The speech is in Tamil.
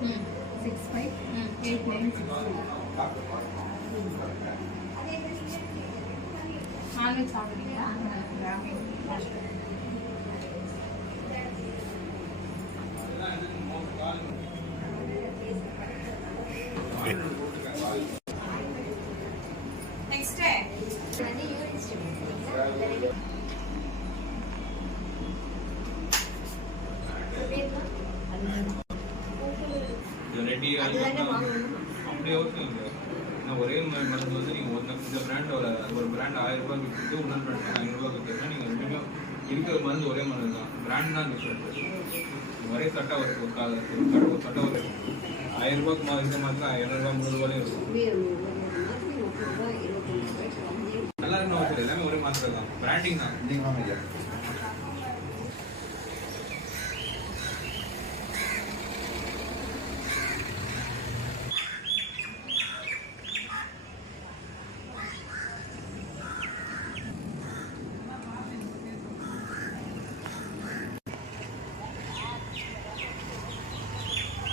658963. நான்வெஜ் சாப்பிடுறீங்களா? நெக்ஸ்ட் ரெடி அப்படியே ஓகே. ஒரே மருந்து வந்து நீங்கள் இந்த பிராண்ட் ஒரு பிராண்ட் 1000 ரூபாய் விற்று இன்னொரு பிராண்ட் 500 ரூபாய் விற்கிறதுனா நீங்கள் ரெண்டுமே இருக்கிற மருந்து ஒரே மருந்து தான். பிராண்ட் தான் டிஃப்ரெண்ட். ஒரே சட்டை ஒரு சட்டை ஒரு 1000 ரூபாய்க்கு இருக்க மாதிரி தான் 200 ரூபாய் 300 ரூபாயும் இருக்கும். நல்லா இருக்கணும். எல்லாமே ஒரே மாத்திரை தான். பிராண்டிங் தான்.